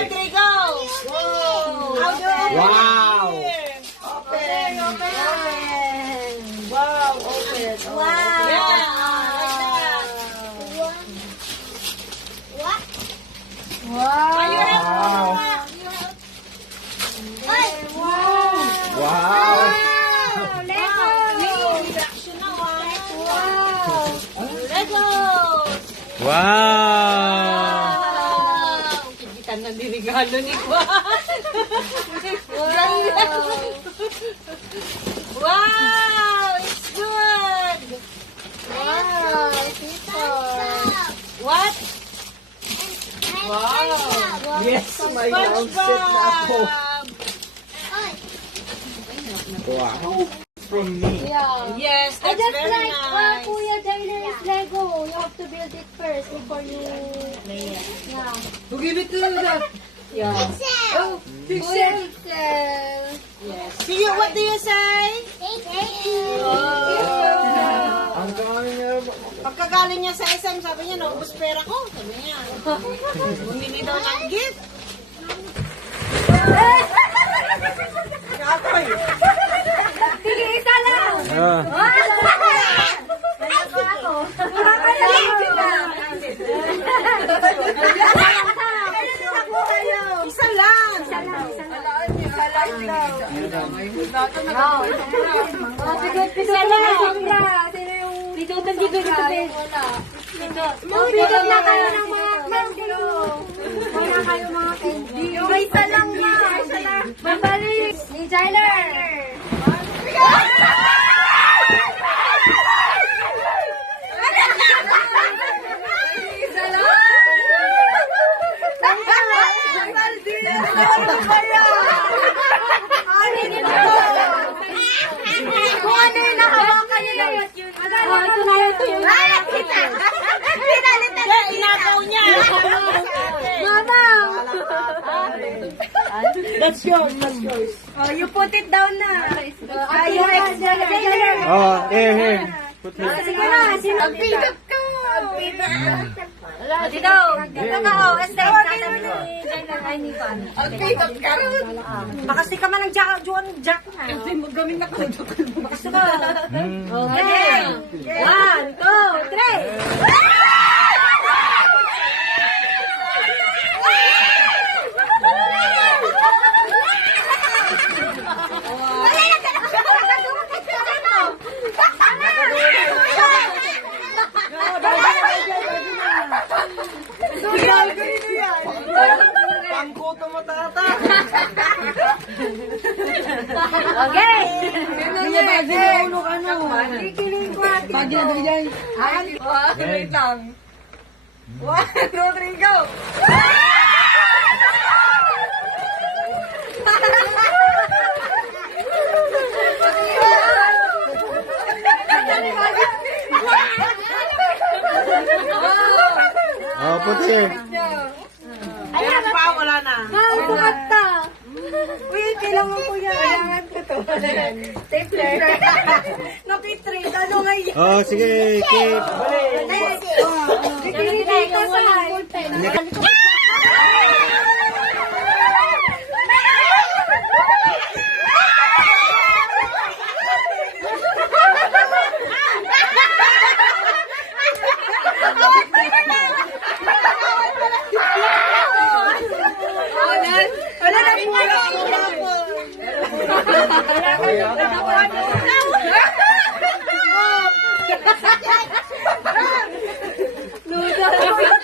Okay. Rodrigo. How do you open Wow. here? Open. Wow, open. Wow. Yeah. What? Are you ready? Wow. Lego. Reaction na, Lego. Wow. Kita na dirigalo ni Kwa. Wow, it's good. Wow. What? Wow. Yes, may round set na ako. Wow. From me. Yeah. Yes, I that's just very like nice. Kuya Jailer's Lego. You have to build it first before you... Yeah. Who give it to them? Yeah. Oh, Kuya Pixel. Yes. See you, what do you say? Thank you. Ang kami nga. Pagkagaling niya sa SM, sabi niya, naubos pera ko. Sabi niya, bumili daw ng gift. Kakoy. Sige, isa lang. Ah. Isa lang. Bigyan na kayo ng mga candy. Wala kayo mga candy. Isa lang na. Babalik. Ni Tyler. Isa lang. Kung ano yung nakawakan niya yun. Ito na yun. Inakaw niya. Mama! That's yours, that's yours. Oh, you put it down na. Ayun, Oh, here. Put here. sige na. Ang up ka. Dito. Dito ka, oh. Estelle, tatabi ni Jailer. Ay, ni Pan. Ang ka. Makasti ka man ng Jack na. Kasi magamin na ko. Gusto ko. Okay. 1, 2, 3. Pangkuto mo tata. Okay. Hindi ba ginaulo ka na? Kikiling ko at Pag ginagay. Wait lang. 1, 2, 3, go! Oh, put here. Ayan pa, wala na. Bukat ka. Uy, kailangan ko yan. Kailangan ko to. Stapler. Nakitrade. Ano ngayon? Oh, sige, keep. Kikiling ka sa. Wala na po. Noodle.